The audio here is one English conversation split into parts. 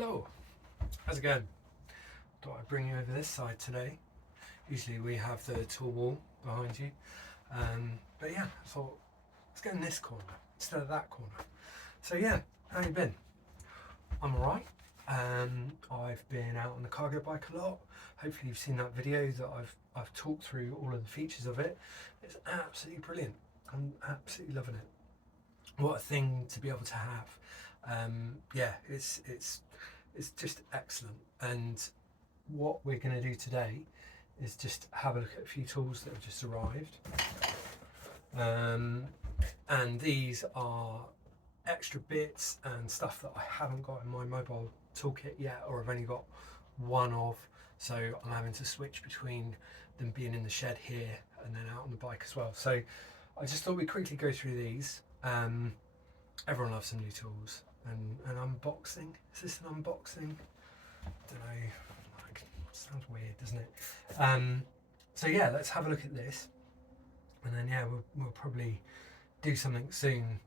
Hello, how's it going? Thought I'd bring you over this side today. Usually we have the tool wall behind you, but yeah, I thought let's go in this corner instead of that corner. So yeah, how you been? I'm alright. I've been out on the cargo bike a lot. Hopefully you've seen that video that I've talked through all of the features of it. It's absolutely brilliant. I'm absolutely loving it. What a thing to be able to have. Yeah, it's just excellent. And what we're going to do today is just have a look at a few tools that have just arrived. And these are extra bits and stuff that I haven't got in my mobile toolkit yet, or I've only got one of. So I'm having to switch between them being in the shed here and then out on the bike as well. So I just thought we'd quickly go through these. Everyone loves some new tools. And unboxing. Is this an unboxing? I don't know. Like, sounds weird, doesn't it? So yeah, let's have a look at this, and then yeah, we'll probably do something soon.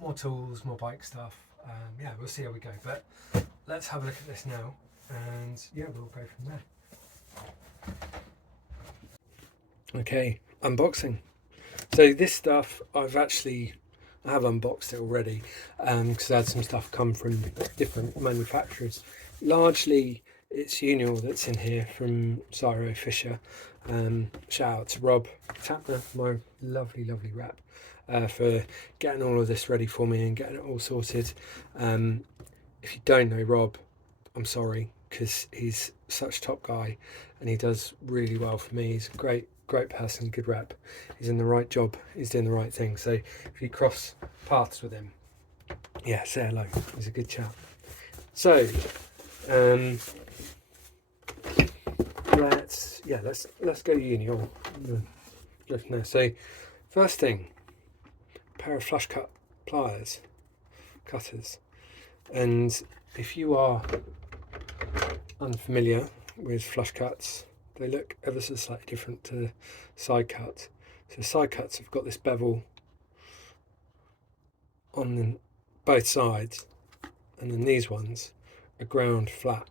More tools, more bike stuff. Yeah, we'll see how we go. But let's have a look at this now, and yeah, we'll go from there. Okay, unboxing. So this stuff I have unboxed it already because I had some stuff come from different manufacturers. Largely it's Unior that's in here from Zyro Fisher. Shout out to Rob Tapner, my lovely rep, for getting all of this ready for me and getting it all sorted. If you don't know Rob, I'm sorry, because he's such a top guy and he does really well for me. He's a great person, good rep. He's in the right job, he's doing the right thing. So if you cross paths with him, yeah, say hello. He's a good chap. So let's go Unior. Go from there. So first thing, a pair of flush cut cutters. And if you are unfamiliar with flush cuts, they look ever so slightly different to side cuts. So side cuts have got this bevel on both sides, and then these ones are ground flat.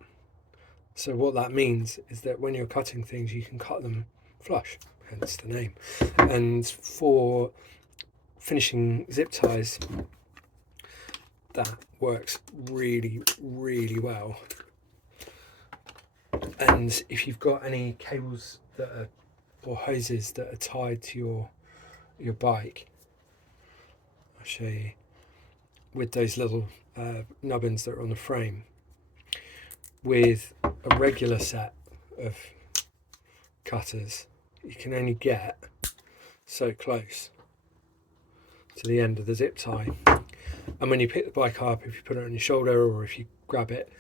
So what that means is that when you're cutting things, you can cut them flush, hence the name. And for finishing zip ties, that works really well. And if you've got any cables or hoses that are tied to your bike, I'll show you, with those little nubbins that are on the frame, with a regular set of cutters, you can only get so close to the end of the zip tie. And when you pick the bike up, if you put it on your shoulder or if you grab it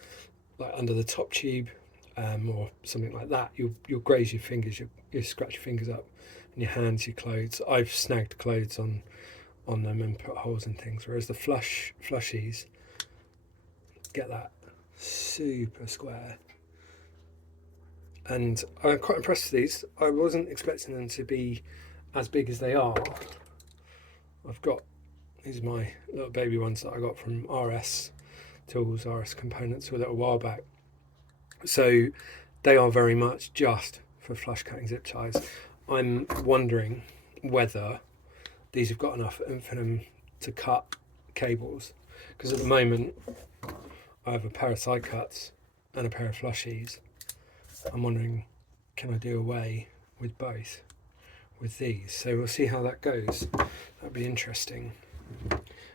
like under the top tube, or something like that, you'll graze your fingers, you'll scratch your fingers up, and your hands, your clothes. I've snagged clothes on them and put holes in things, whereas the flushies get that super square. And I'm quite impressed with these. I wasn't expecting them to be as big as they are. These are my little baby ones that I got from RS Tools, RS Components a little while back. So they are very much just for flush cutting zip ties. I'm wondering whether these have got enough oomph in them to cut cables, because at the moment I have a pair of side cuts and a pair of flushies. I'm wondering, can I do away with both with these? So we'll see how that goes. That'd be interesting.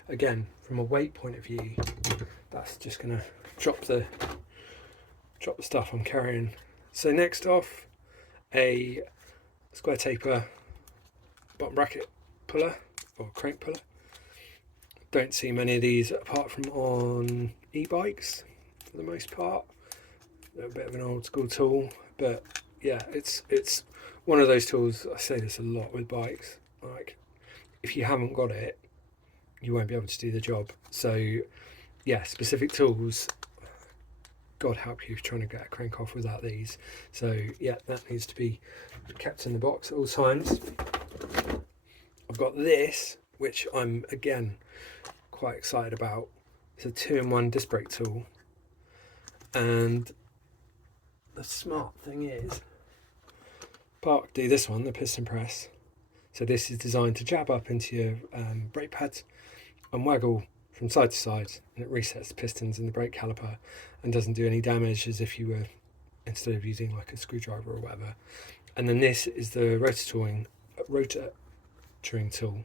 Again, from a weight point of view, that's just going to drop the stuff I'm carrying. So next off, a square taper bottom bracket puller or crank puller. Don't see many of these apart from on e-bikes for the most part. They're a bit of an old school tool, but yeah, it's one of those tools. I say this a lot with bikes, like if you haven't got it, you won't be able to do the job. So yeah, specific tools, God help you trying to get a crank off without these. So yeah, that needs to be kept in the box at all times. I've got this, which I'm again quite excited about. It's a 2-in-1 disc brake tool, And the smart thing is, Park do this one, the piston press. So this is designed to jab up into your brake pads and waggle from side to side, and it resets the pistons in the brake caliper and doesn't do any damage as if you were, instead of using like a screwdriver or whatever. And then this is the rotor touring tool,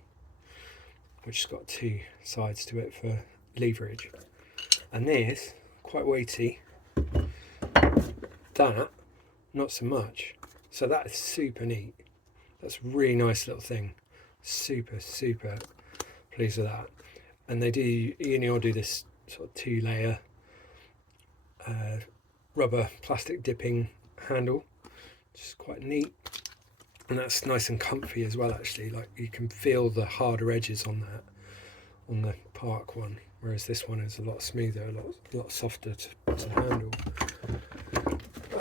which has got two sides to it for leverage. And this, quite weighty, that, not so much. So that is super neat. That's a really nice little thing. Super, super pleased with that. And they do, Unior do this sort of 2-layer rubber plastic dipping handle, which is quite neat. And that's nice and comfy as well, actually. Like, you can feel the harder edges on that, on the Park one, whereas this one is a lot smoother, a lot softer to handle.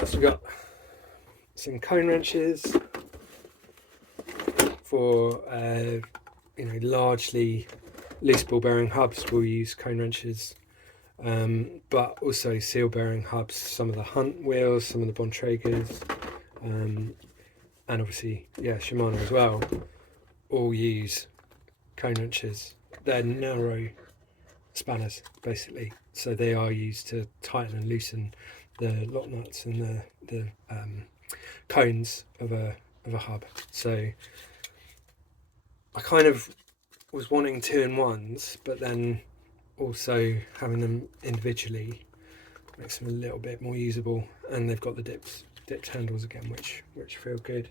So we've got some cone wrenches for largely loose ball bearing hubs. We'll use cone wrenches, but also seal bearing hubs. Some of the Hunt wheels, some of the Bontrager's, and obviously Shimano as well, all use cone wrenches. They're narrow spanners basically, so they are used to tighten and loosen the lock nuts and the cones of a hub. So I kind of was wanting 2-in-1s, but then also having them individually makes them a little bit more usable, and they've got the dipped handles again, which feel good.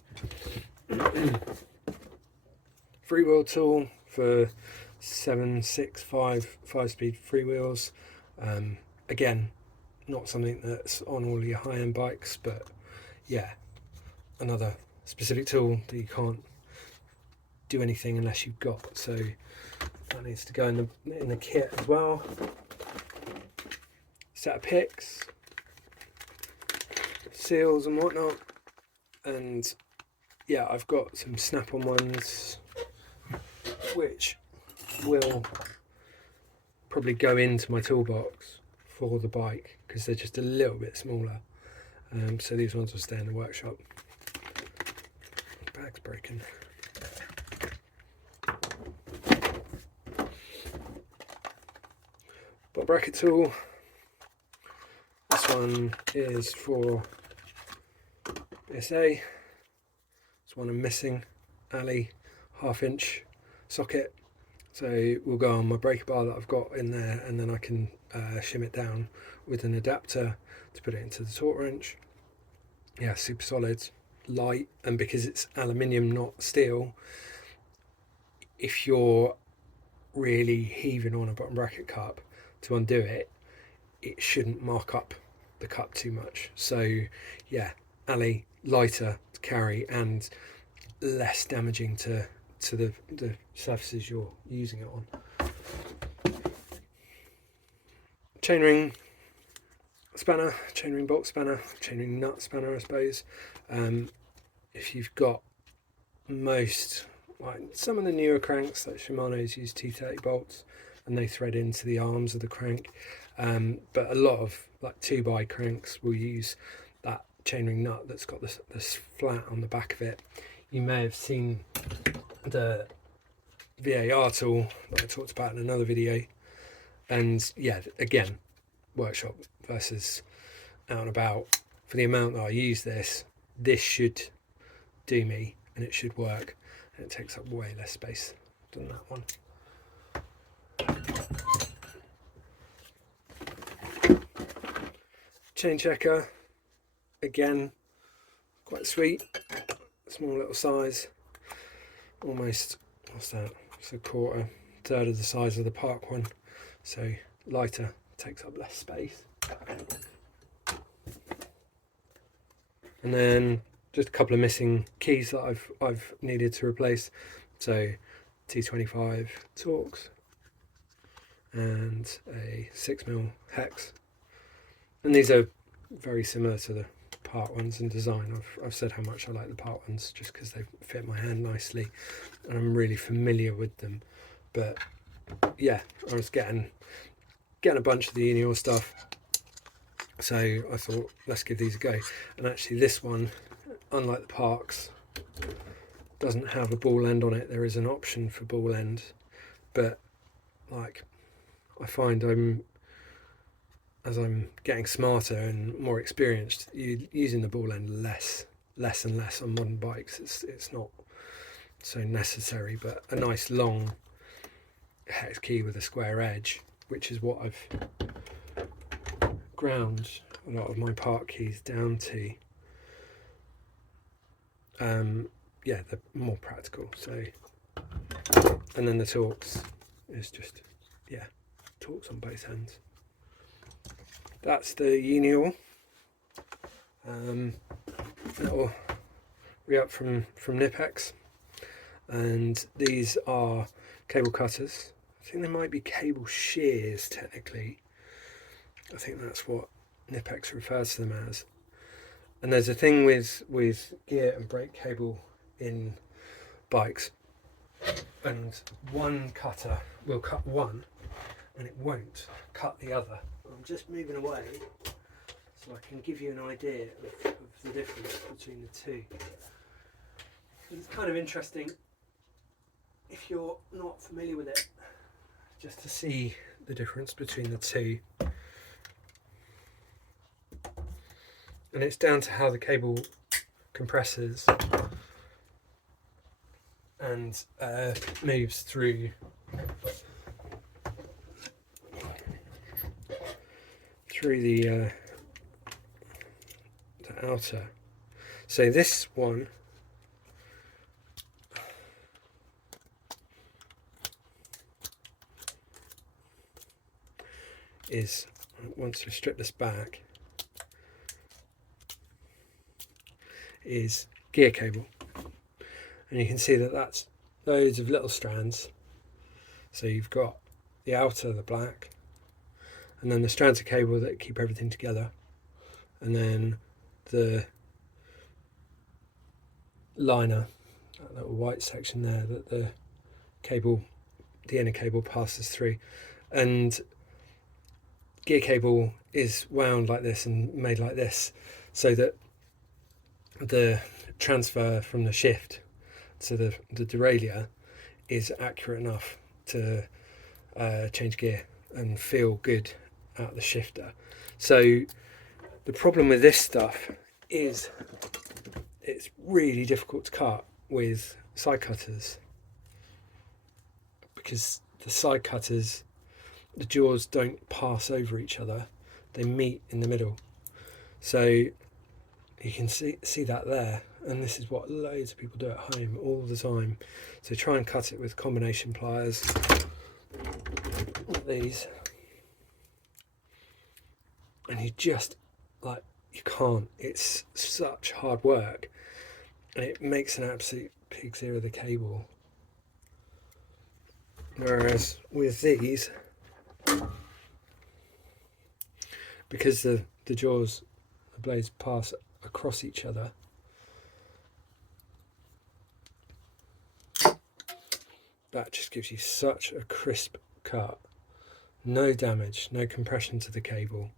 Freewheel tool for 5-speed freewheels. Again, not something that's on all your high-end bikes, but yeah, another specific tool that you can't do anything unless you've got. So that needs to go in the kit as well. Set of picks, seals and whatnot, and yeah, I've got some snap-on ones which will probably go into my toolbox for the bike because they're just a little bit smaller. So these ones will stay in the workshop. Bag's broken. Bottom bracket tool. This one is for BSA. This one I'm missing. Alley 1/2-inch socket. So we'll go on my breaker bar that I've got in there, and then I can shim it down with an adapter to put it into the torque wrench. Yeah, super solid, light, and because it's aluminium, not steel, if you're really heaving on a bottom bracket cup to undo it, it shouldn't mark up the cup too much. So yeah, alley, lighter to carry and less damaging to the surfaces you're using it on. Chainring spanner, chainring bolt spanner, chainring nut spanner, I suppose. If you've got some of the newer cranks, like Shimano's, use T30 bolts and they thread into the arms of the crank. But a lot of like 2x cranks will use that chainring nut that's got this flat on the back of it. You may have seen the VAR tool that I talked about in another video, and yeah, again, workshop versus out and about. For the amount that I use this should do me, and it should work, and it takes up way less space than that one. Chain checker, again, quite sweet, small little size, almost, what's that, it's a third of the size of the Park one, so lighter, takes up less space. And then just a couple of missing keys that I've needed to replace. So T25 Torx and a 6mm hex. And these are very similar to the Park ones in design. I've said how much I like the Park ones just because they fit my hand nicely and I'm really familiar with them. But yeah, I was getting a bunch of the Unior stuff, So I thought, let's give these a go. And actually this one, unlike the Parks, doesn't have a ball end on it. There is an option for ball end, but like I find as I'm getting smarter and more experienced, using the ball end less and less on modern bikes. It's not so necessary, but a nice long hex key with a square edge, which is what I've ground a lot of my Park keys down to. Yeah, they're more practical. So, and then the Torx is just, yeah, Torx on both ends. That's the Unior. Little re-up from Knipex, and these are cable cutters. I think they might be cable shears technically. I think that's what Knipex refers to them as. And there's a thing with gear and brake cable in bikes, and one cutter will cut one and it won't cut the other. I'm just moving away so I can give you an idea of the difference between the two. It's kind of interesting if you're not familiar with it, just to see the difference between the two. And it's down to how the cable compresses and moves through the outer. So this one is, once we strip this back, is gear cable, and you can see that that's loads of little strands. So you've got the outer, the black, and then the strands of cable that keep everything together, and then the liner, that little white section there that the inner cable passes through. And gear cable is wound like this and made like this so that the transfer from the shift to the derailleur is accurate enough to change gear and feel good out the shifter. So the problem with this stuff is it's really difficult to cut with side cutters, because the side cutters, the jaws don't pass over each other, they meet in the middle. So you can see that there, and this is what loads of people do at home all the time. So try and cut it with combination pliers like these, and you just, like, you can't. It's such hard work, and it makes an absolute pig's ear of the cable. Whereas with these, because the jaws, the blades pass across each other, that just gives you such a crisp cut. No damage, no compression to the cable,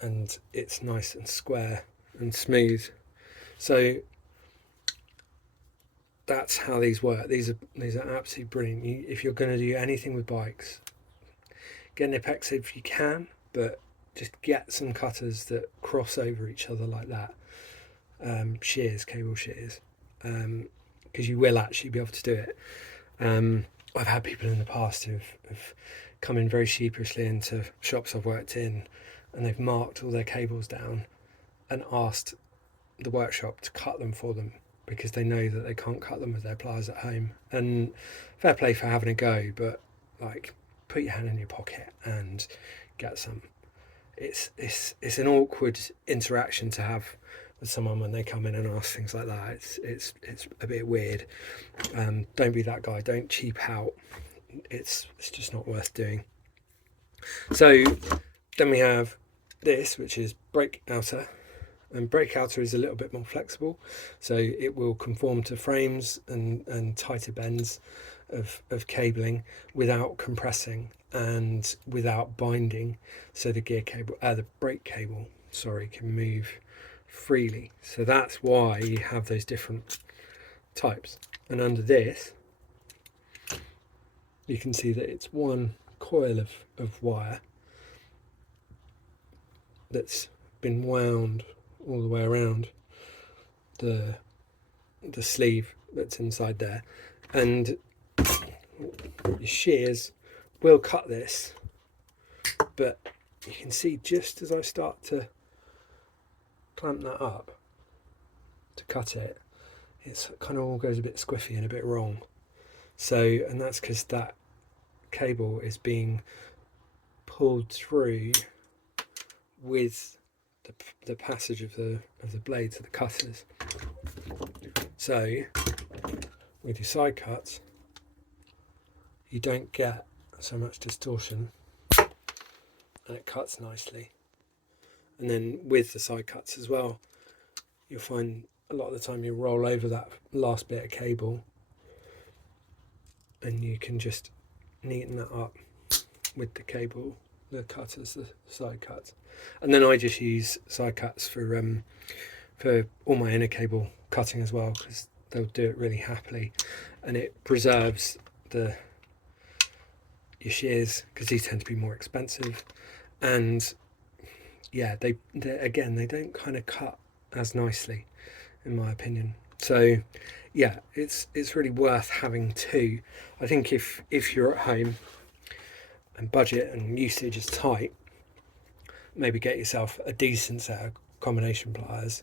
and it's nice and square and smooth. So that's how these work. These are absolutely brilliant. If you're going to do anything with bikes, get Knipex if you can, but just get some cutters that cross over each other like that. Shears, cable shears, because you will actually be able to do it. I've had people in the past who've come in very sheepishly into shops I've worked in, and they've marked all their cables down and asked the workshop to cut them for them, because they know that they can't cut them with their pliers at home. And fair play for having a go, but like, put your hand in your pocket and get some. It's an awkward interaction to have with someone when they come in and ask things like that. It's a bit weird. Don't be that guy. Don't cheap out. It's just not worth doing. So then we have this, which is brake outer, and brake outer is a little bit more flexible, so it will conform to frames and tighter bends, of cabling without compressing and without binding, so the the brake cable, sorry, can move freely. So that's why you have those different types. And under this, you can see that it's one coil of wire that's been wound all the way around the sleeve that's inside there, and the shears will cut this, but you can see just as I start to clamp that up to cut it, it's kind of all goes a bit squiffy and a bit wrong. So, and that's because that cable is being pulled through with the passage of the blades of the cutters. So with your side cuts, you don't get so much distortion, and it cuts nicely. And then with the side cuts as well, you'll find a lot of the time you roll over that last bit of cable, and you can just neaten that up with the cable, the cutters, the side cuts. And then I just use side cuts for all my inner cable cutting as well, because they'll do it really happily, and it preserves your shears, because these tend to be more expensive, and yeah, they again, they don't kind of cut as nicely, in my opinion. So yeah, it's really worth having two. I think if you're at home and budget and usage is tight, maybe get yourself a decent set of combination pliers,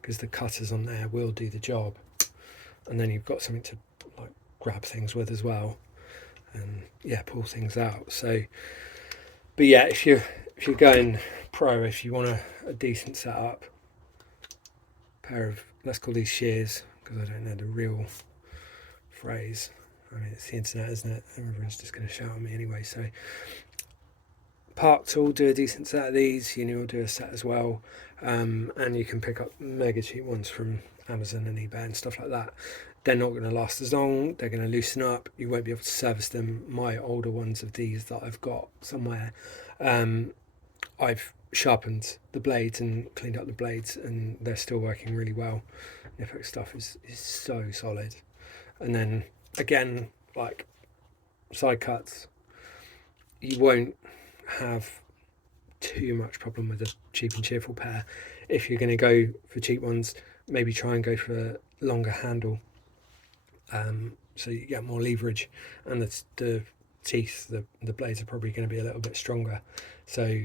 because the cutters on there will do the job, and then you've got something to like grab things with as well, and yeah, pull things out. So, but yeah, if you're going pro, if you want a decent setup, pair of, let's call these shears, because I don't know the real phrase. I mean, it's the internet, isn't it? Everyone's just going to shout at me anyway. So Park Tool do a decent set of these. Unior will do a set as well, and you can pick up mega cheap ones from Amazon and eBay and stuff like that. They're not going to last as long. They're going to loosen up. You won't be able to service them. My older ones of these that I've got somewhere, I've sharpened the blades and cleaned up the blades, and they're still working really well. Knipex stuff is so solid. And then again, like side cuts, you won't have too much problem with a cheap and cheerful pair. If you're going to go for cheap ones, maybe try and go for a longer handle, so you get more leverage, and the teeth, the blades are probably going to be a little bit stronger, so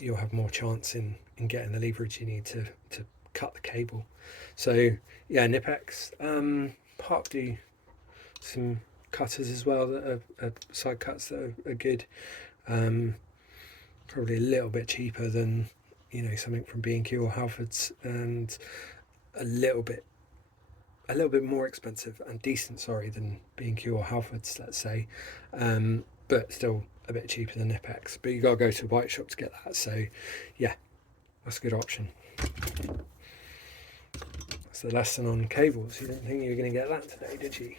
you'll have more chance in getting the leverage you need to cut the cable. So yeah, Knipex. Park do some cutters as well that are side cuts that are good. Probably a little bit cheaper than, you know, something from B&Q or Halfords, and a little bit more expensive and decent, than B&Q or Halfords, let's say, but still a bit cheaper than Knipex. But you got to go to a bike shop to get that. So yeah, that's a good option. That's the lesson on cables. You didn't think you were going to get that today, did you?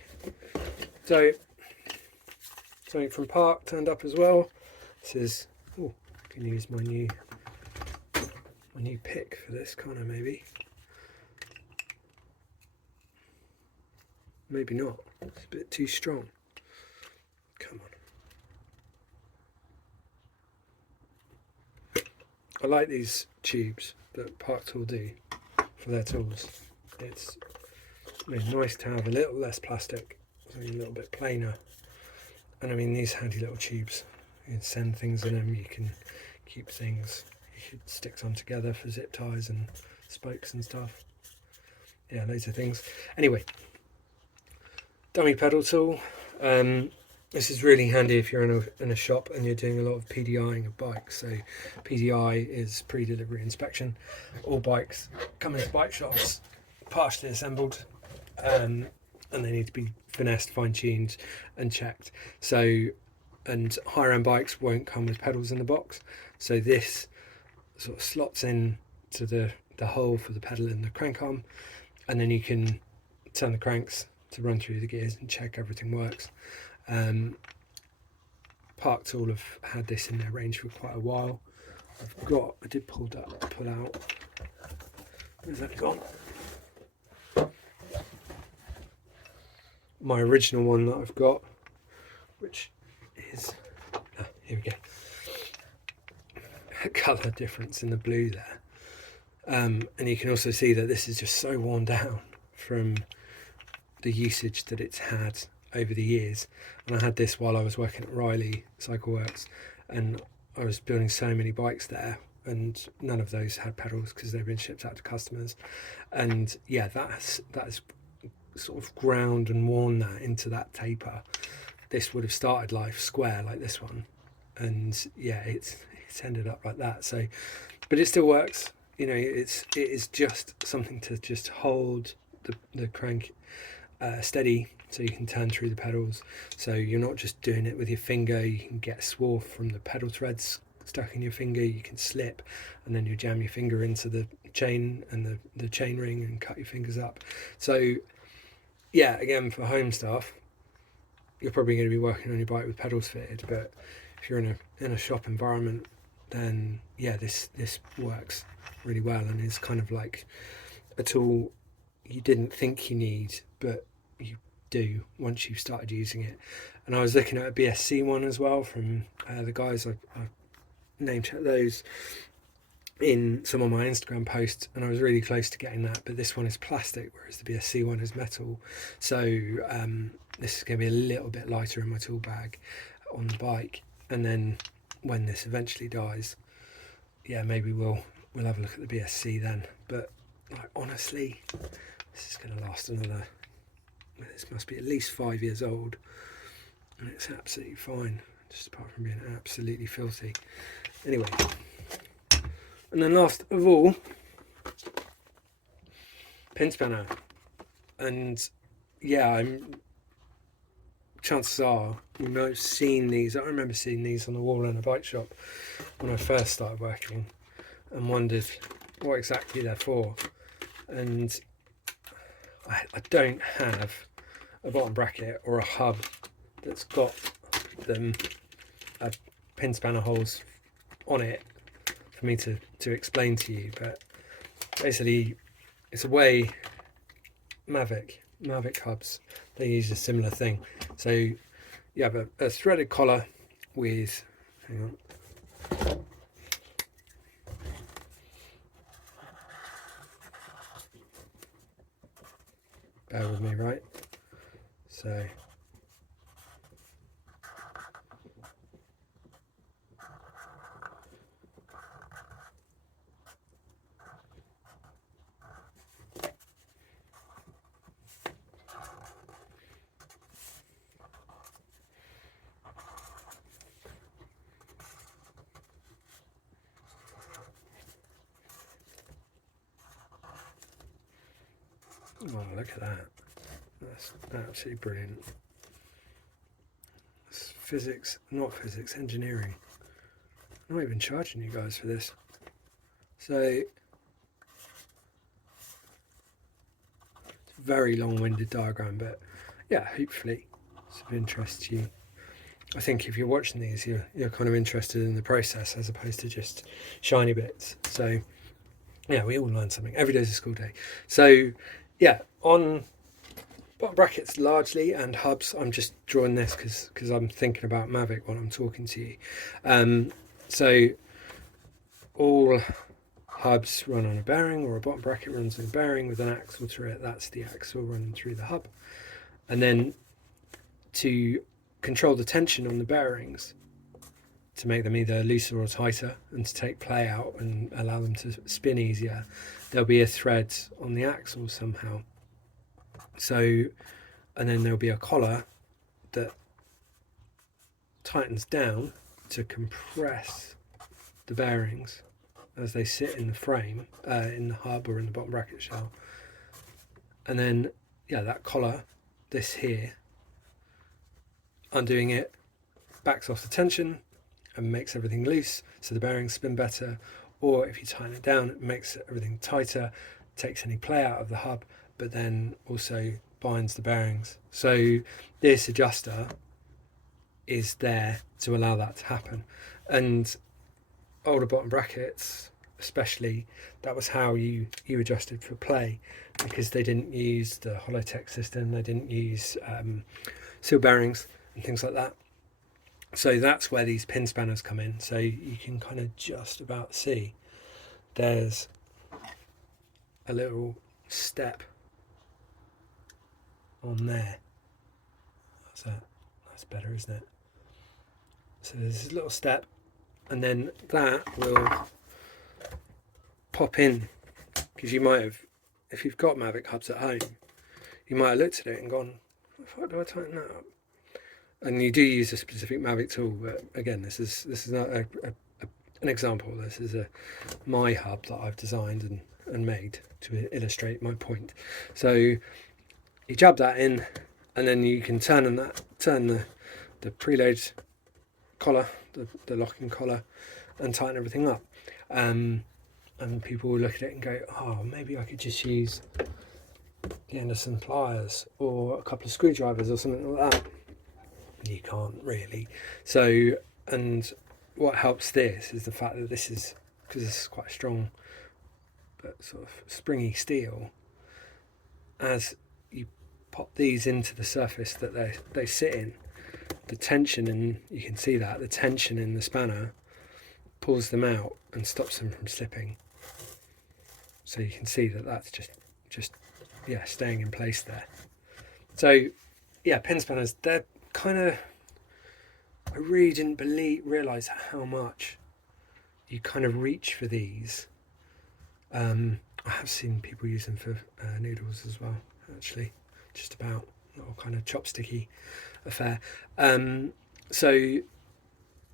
So something from Park turned up as well. This is, oh, I can use my new pick for this, can't I? Maybe not. It's a bit too strong. Come on. I like these tubes that Park Tool do for their tools. It's nice to have a little less plastic, something a little bit plainer. And I mean, these handy little tubes, you can send things in them, you can keep things, you could stick some together for zip ties and spokes and stuff. Yeah, loads of things. Anyway, dummy pedal tool. This is really handy if you're in a shop and you're doing a lot of PDIing of bikes. So PDI is pre-delivery inspection. All bikes come into bike shops partially assembled, and they need to be finessed, fine-tuned and checked. So, and higher end bikes won't come with pedals in the box, so this sort of slots in to the hole for the pedal in the crank arm, and then you can turn the cranks to run through the gears and check everything works. Park Tool have had this in their range for quite a while. I did pull out. Where's that gone? My original one that I've got, which is, here we go. A colour difference in the blue there. And you can also see that this is just so worn down from the usage that it's had over the years. And I had this while I was working at Riley Cycle Works, and I was building so many bikes there, and none of those had pedals because they've been shipped out to customers. And yeah, that's sort of ground and worn that into that taper. This would have started life square like this one, and yeah, it's ended up like that. So, but it still works. You know, it is just something to just hold the crank steady, so you can turn through the pedals. So you're not just doing it with your finger. You can get swarf from the pedal threads stuck in your finger. You can slip, and then you jam your finger into the chain and the chain ring and cut your fingers up. So yeah, again, for home stuff, you're probably going to be working on your bike with pedals fitted. But if you're in a shop environment, then yeah, this works really well, and is kind of like a tool you didn't think you need, but you do once you've started using it. And I was looking at a BSC one as well from the guys. I name checked those in some of my Instagram posts, and I was really close to getting that, but this one is plastic, whereas the BSC one is metal. So this is going to be a little bit lighter in my tool bag on the bike. And then when this eventually dies, yeah, maybe we'll have a look at the BSC then. But like, honestly, this is going to last another, this must be at least 5 years old, and it's absolutely fine, just apart from being absolutely filthy. Anyway, and then last of all, pin spanner. And yeah, chances are you might have seen these. I remember seeing these on the wall in a bike shop when I first started working, and wondered what exactly they're for. And I don't have a bottom bracket or a hub that's got them pin spanner holes on it for me to explain to you, but basically it's a way Mavic hubs, they use a similar thing. So you have a threaded collar with, hang on, bear with me, right? So oh, look at that. That's absolutely brilliant. It's engineering. I'm not even charging you guys for this. So it's a very long-winded diagram, but yeah, hopefully it's of interest to you. I think if you're watching these, you're kind of interested in the process as opposed to just shiny bits. So yeah, we all learn something. Every day's a school day. So yeah, on bottom brackets largely and hubs, I'm just drawing this because I'm thinking about Mavic while I'm talking to you. So all hubs run on a bearing, or a bottom bracket runs on a bearing with an axle through it. That's the axle running through the hub. And then to control the tension on the bearings, to make them either looser or tighter and to take play out and allow them to spin easier, there'll be a thread on the axle somehow. So, and then there'll be a collar that tightens down to compress the bearings as they sit in the frame, in the hub or in the bottom bracket shell. And then, yeah, that collar, this here, undoing it, backs off the tension and makes everything loose so the bearings spin better. Or if you tighten it down, it makes everything tighter, takes any play out of the hub, but then also binds the bearings. So this adjuster is there to allow that to happen. And older bottom brackets especially, that was how you adjusted for play, because they didn't use the Holotech system, they didn't use seal bearings and things like that. So that's where these pin spanners come in. So you can kind of just about see there's a little step on there. That's better, isn't it? So there's this little step, and then that will pop in, because you might have, if you've got Mavic hubs at home, you might have looked at it and gone, how do I tighten that up? And you do use a specific Mavic tool, but again, this is not an example. This is my hub that I've designed and made to illustrate my point. So you jab that in, and then you can turn the preload collar, the locking collar, and tighten everything up. And people will look at it and go, oh, maybe I could just use the end of some pliers or a couple of screwdrivers or something like that. You can't really. So, and what helps this is the fact that this is, because this is quite strong but sort of springy steel, as you pop these into the surface that they sit in, the tension, and you can see that the tension in the spanner pulls them out and stops them from slipping. So you can see that that's just staying in place there. So yeah, pin spanners, they're kind of, I really didn't realise how much you kind of reach for these. I have seen people use them for noodles as well, actually, just about, little kind of chopsticky affair. So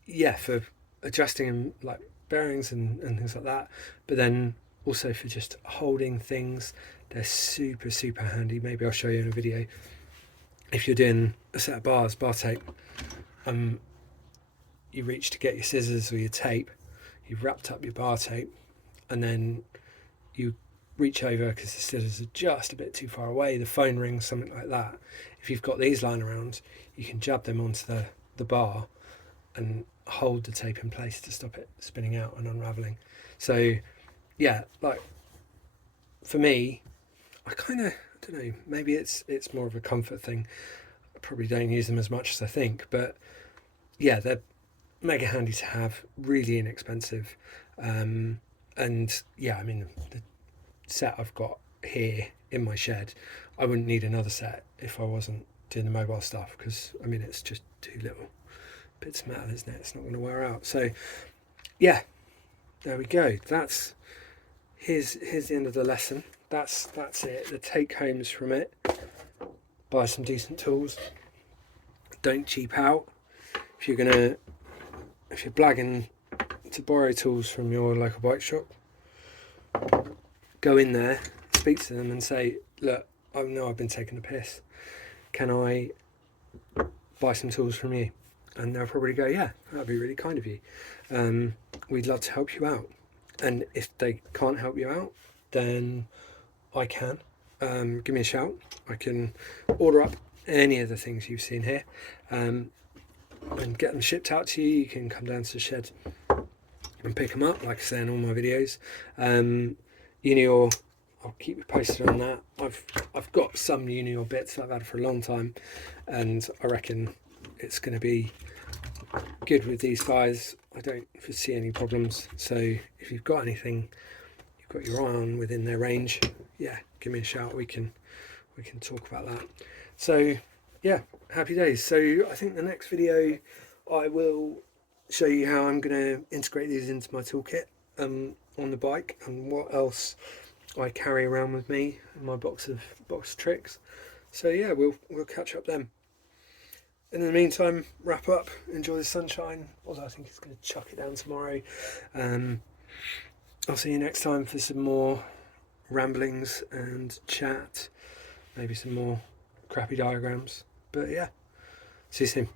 yeah, for adjusting like bearings and things like that, but then also for just holding things, they're super handy. Maybe I'll show you in a video. If you're doing a set of bar tape, you reach to get your scissors or your tape, you've wrapped up your bar tape, and then you reach over because the scissors are just a bit too far away, the phone rings, something like that. If you've got these lying around, you can jab them onto the bar and hold the tape in place to stop it spinning out and unraveling. So yeah, like for me, I kind of, I don't know, maybe it's more of a comfort thing. I probably don't use them as much as I think, but yeah, they're mega handy to have, really inexpensive. And yeah, I mean, the set I've got here in my shed, I wouldn't need another set if I wasn't doing the mobile stuff, because I mean, it's just two little bits of metal, isn't it? It's not going to wear out. So yeah, there we go. Here's the end of the lesson. That's it. The take homes from it: buy some decent tools, don't cheap out. If you're blagging to borrow tools from your local bike shop, go in there, speak to them and say, look, I know I've been taking the piss, can I buy some tools from you? And they'll probably go, yeah, that'd be really kind of you. We'd love to help you out. And if they can't help you out, then I can. Give me a shout. I can order up any of the things you've seen here and get them shipped out to you. You can come down to the shed and pick them up, like I say in all my videos. Unior, I'll keep you posted on that. I've got some Unior bits that I've had for a long time, and I reckon it's going to be good with these guys. I don't foresee any problems. So if you've got anything you've got your eye on within their range, yeah, give me a shout. We can talk about that. So yeah, happy days. So I think the next video I will show you how I'm going to integrate these into my toolkit on the bike, and what else I carry around with me in my box of tricks. So yeah, we'll catch up then. In the meantime, wrap up, enjoy the sunshine, although I think it's going to chuck it down tomorrow. I'll see you next time for some more ramblings and chat, maybe some more crappy diagrams. But yeah, see you soon.